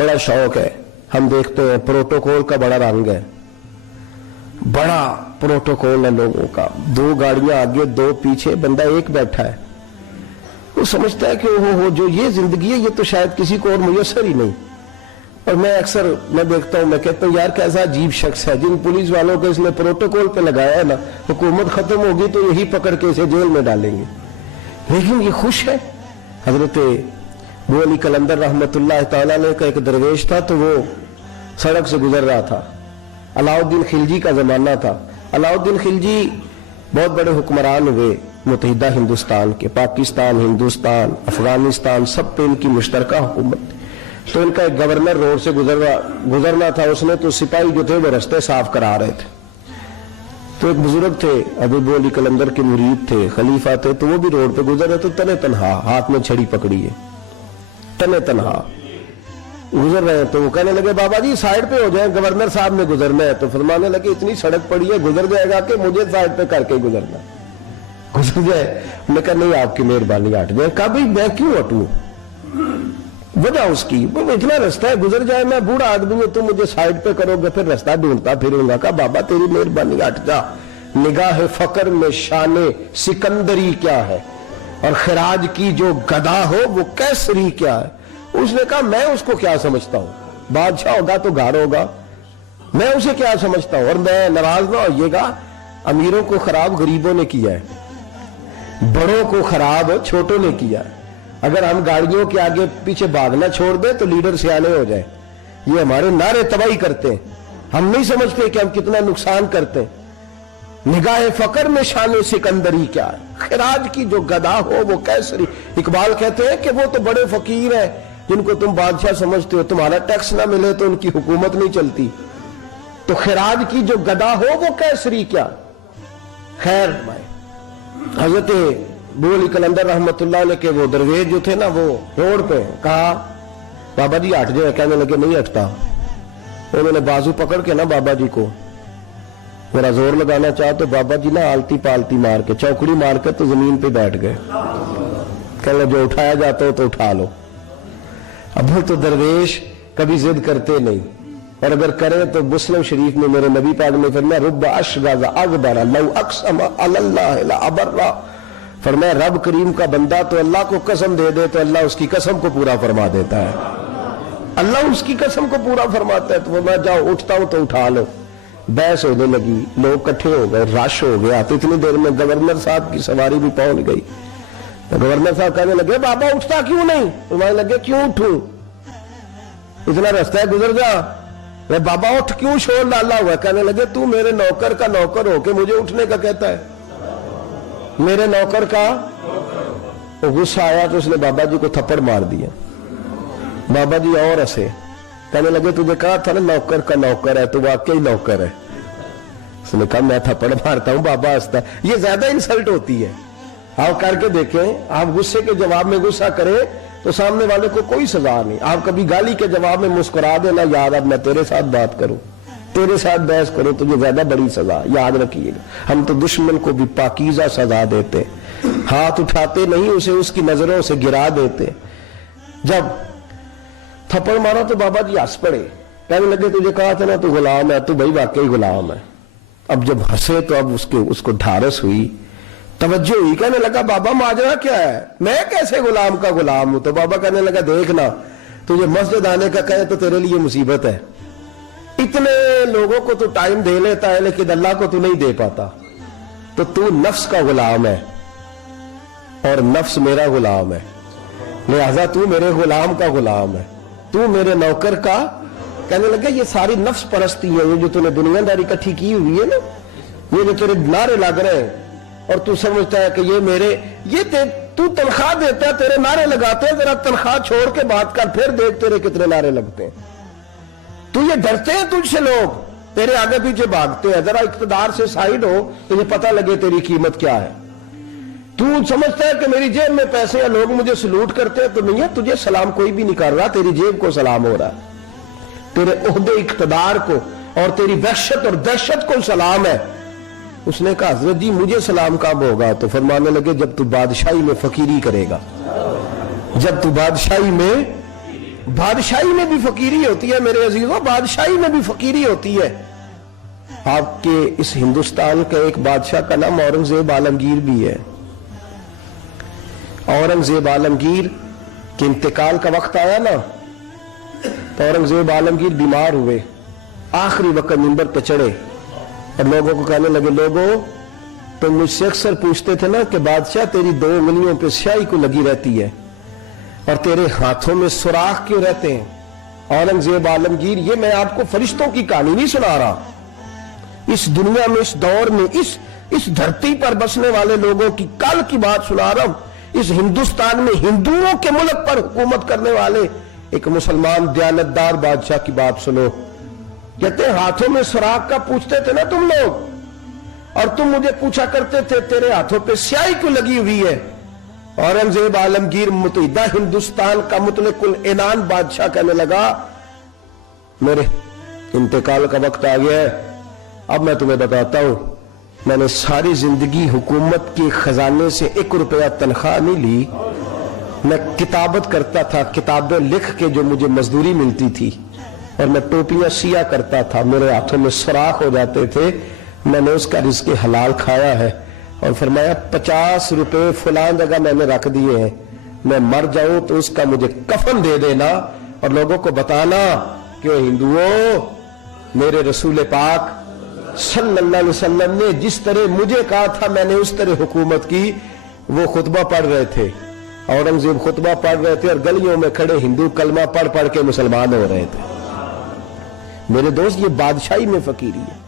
बड़ा शौक है। हम देखते हैं प्रोटोकॉल का बड़ा रंग है, बड़ा प्रोटोकॉल है लोगों का। 2 गाड़ियां आगे 2 पीछे, बंदा एक बैठा है। वो समझता है कि हो जो ये जिंदगी है ये तो शायद किसी को और मुयसर ही नहीं। और मैं अक्सर देखता हूं, मैं कहता हूं यार कैसा अजीब शख्स है, जिन पुलिस वालों को इसने प्रोटोकॉल पे लगाया है ना, हुकूमत खत्म होगी तो यही पकड़ के इसे जेल में डालेंगे, लेकिन ये खुश है। हजरत अबू अली कलंदर रहमतुल्लाह तआला अलैह का एक दरवेश था, तो वो सड़क से गुजर रहा था। अलाउद्दीन खिलजी का जमाना था। अलाउद्दीन खिलजी बहुत बड़े हुक्मरान हुए मुत्तहिदा हिंदुस्तान के। पाकिस्तान, हिंदुस्तान, अफगानिस्तान सब पे इनकी मुश्तरका हुकूमत थी। तो इनका एक गवर्नर रोड से गुजरना था, उसने तो सिपाही जो थे वो रास्ते साफ करा रहे थे। तो एक बुजुर्ग थे, अबू अली कलंदर के मुरीद थे, खलीफा थे, तो वो भी रोड पे गुजर रहे, तो तने तनहा हाथ में छड़ी पकड़ी है, तने तनहा गुजर रहे हैं। तो वो कहने लगे बाबा जी साइड पे हो जाए, गवर्नर साहब ने गुजरना है। तो फरमाने लगे इतनी सड़क पड़ी है, गुजर जाएगा कि मुझे साइड पे करके गुजरना, गुजर जाए। मैंने कहा नहीं आपकी मेहरबानी हट जाए। कहा भाई मैं क्यों हटूं, वजह उसकी इतना रास्ता है, गुजर जाए, मैं बूढ़ा आदमी हूं, तुम मुझे साइड पे करोगे फिर रास्ता ढूंढता फिरूंगा। कहा बाबा तेरी मेहरबानी हट जा, निगाह फकर में शाने सिकंदरी क्या है, और खिराज की जो गदा हो वो कैसरी क्या है। उसने कहा मैं उसको क्या समझता हूं, बादशाह होगा तो घर होगा, मैं उसे क्या समझता हूं। और मैं नाराज ना होइएगा, अमीरों को खराब गरीबों ने किया है, बड़ों को खराब छोटों ने किया है। अगर हम गाड़ियों के आगे पीछे भागना छोड़ दें तो लीडर सियाने हो जाए। ये हमारे नारे तबाही करते हैं, हम नहीं समझते कि हम कितना नुकसान करते हैं। निगाह फकर में शान सिकंदरी क्या है, खिराज की जो गदा हो वो कैसरी। इकबाल कहते हैं कि वो तो बड़े फकीर हैं जिनको तुम बादशाह समझते हो, तुम्हारा टैक्स ना मिले तो उनकी हुकूमत नहीं चलती। तो खिराज की जो गदा हो वो कैसरी क्या। खैर हजरत अबू अली कलंदर रहमतुल्लाह अलैह के वो दरवेश जो थे ना, वो रोड पे कहा बाबा जी हट जाए। कहने लगे नहीं हटता। उन्होंने बाजू पकड़ के ना बाबा जी को मेरा जोर लगाना चाहा, तो बाबा जी ना आलती पालती मार के, चौकड़ी मार के तो जमीन पे बैठ गए। कहने जो उठाया जाता हो तो उठा लो। अब तो दरवेश कभी जिद करते नहीं, और अगर करें तो मुस्लिम शरीफ में मेरे नबी पाक ने फरमाया रुब्बा अशगज़ अगबरा लौ अक़सम अलल्लाह ला अबर्रा। फरमाया रब करीम का बंदा तो अल्लाह को कसम दे दे तो अल्लाह उसकी कसम को पूरा फरमा देता है। अल्लाह उसकी कसम को पूरा फरमाता है। तो मैं जाओ उठता हूं तो उठा लो। बहस होने लगी, लोग इकट्ठे हो गए, रश हो गया। तो इतनी देर में गवर्नर साहब की सवारी भी पहुंच गई। तो गवर्नर साहब कहने लगे बाबा उठता क्यों नहीं। तो मैं लगे क्यों उठूं, इतना रास्ता है गुजर जा। मैं बाबा उठ क्यों शोर डाला हुआ। कहने लगे तू मेरे नौकर का नौकर हो के मुझे उठने का कहता है, मेरे नौकर का। वो गुस्सा आया तो उसने बाबा जी को थप्पड़ मार दिया। बाबा जी और हंसे, कहने लगे तुझे कहा था ना नौकर का नौकर है, तू वाकई नौकर है। उसने कहा मैं थप्पड़ मारता हूं, बाबा हंसता। ये ज्यादा इंसल्ट होती है। आप करके देखें, आप गुस्से के जवाब में गुस्सा करें तो सामने वाले को कोई सजा नहीं। आप कभी गाली के जवाब में मुस्कुरा देना, यार अब मैं तेरे साथ बात करूं, तेरे साथ बहस करो, तुझे ज्यादा बड़ी सजा। याद रखिएगा, हम तो दुश्मन को भी पाकीज़ा सजा देते, हाथ उठाते नहीं, उसे उसकी नजरों से गिरा देते। जब थप्पड़ मारा तो बाबा जी हंस पड़े। कहने लगे तुझे कहा था ना तू गुलाम है, तू भाई वाकई गुलाम है। अब जब हंसे तो अब उसको ढारस हुई, तवज्जो हुई। कहने लगा बाबा माजरा क्या है, मैं कैसे गुलाम का गुलाम हूं। तो बाबा कहने लगा देखना, तुझे मस्जिद आने का कहे तो तेरे लिए मुसीबत है। इतने लोगों को तू टाइम दे लेता है लेकिन अल्लाह को तू नहीं दे पाता। तो तू नफ्स का गुलाम है और नफ्स मेरा गुलाम है, लिहाजा तू मेरे गुलाम का गुलाम है, तू मेरे नौकर का। कहने लगे ये सारी नफ्स परस्ती है, ये जो तूने दुनियादारी इकट्ठी की हुई है ना, ये जो तेरे नारे लग रहे हैं और तू समझता है कि ये मेरे, ये तू तनख्वाह देता है, तेरे नारे लगाते हैं। जरा तनख्वाह छोड़ के बात कर, फिर देख तेरे कितने नारे लगते हैं। तू ये डरते हैं तुझसे लोग, तेरे आगे पीछे भागते हैं। जरा इख्तिदार से साइड हो तो ये पता लगे तेरी कीमत क्या है। तू समझता है कि मेरी जेब में पैसे हैं, लोग मुझे सलूट करते हैं, तो नहीं है, तुझे सलाम कोई भी नहीं कर रहा, तेरी जेब को सलाम हो रहा है, तेरे ओहदे इख्तिदार को और तेरी वहशत और दहशत को सलाम है। उसने कहा हजरत जी मुझे सलाम कब होगा। तो फरमाने लगे जब तू बादशाही में फकीरी करेगा, जब तू बादशाही में बादशाही में भी फकीरी होती है मेरे अजीजों, बादशाही में भी फकीरी होती है। आपके इस हिंदुस्तान के एक बादशाह का नाम औरंगजेब आलमगीर भी है। औरंगजेब आलमगीर के इंतकाल का वक्त आया ना, तो औरंगजेब आलमगीर बीमार हुए, आखिरी वक्त मिंबर पे चढ़े और लोगों को कहने लगे, लोगों तो मुझसे अक्सर पूछते थे ना कि बादशाह तेरी 2 उंगलियों पे स्याही को लगी रहती है और तेरे हाथों में सुराख क्यों रहते हैं। औरंगजेब आलमगीर, ये मैं आपको फरिश्तों की कहानी नहीं सुना रहा, इस दुनिया में, इस दौर में, इस धरती पर बसने वाले लोगों की कल की बात सुना रहा हूं। इस हिंदुस्तान में हिंदुओं के मुल्क पर हुकूमत करने वाले एक मुसलमान दयानतदार बादशाह की बात सुनो। कहते हैं हाथों में सुराख का पूछते थे ना तुम लोग, और तुम मुझे पूछा करते थे तेरे हाथों पे स्याही क्यों लगी हुई है। औरंगजेब आलमगीर मुतहिदा हिंदुस्तान का मुतलकुल इनान बादशाह कहने लगा, मेरे इंतकाल का वक्त आ गया है, अब मैं तुम्हें बताता हूं, मैंने सारी जिंदगी हुकूमत के खजाने से 1 रुपया तनख्वाह नहीं ली। मैं किताबत करता था, किताबें लिख के जो मुझे मजदूरी मिलती थी, और मैं टोपियां सिया करता था, मेरे हाथों में सुराख हो जाते थे, मैंने उसका रिज़्क़ हलाल खाया है। और फरमाया 50 रुपए फलां जगह मैंने रख दिए हैं, मैं मर जाऊं तो उसका मुझे कफन दे देना और लोगों को बताना कि हिंदुओं, मेरे रसूल पाक सल्लल्लाहु अलैहि वसल्लम ने जिस तरह मुझे कहा था मैंने उस तरह हुकूमत की। वो खुतबा पढ़ रहे थे, औरंगजेब खुतबा पढ़ रहे थे और गलियों में खड़े हिंदू कलमा पढ़ पढ़ के मुसलमान हो रहे थे। मेरे दोस्त, ये बादशाही में फकीरी है।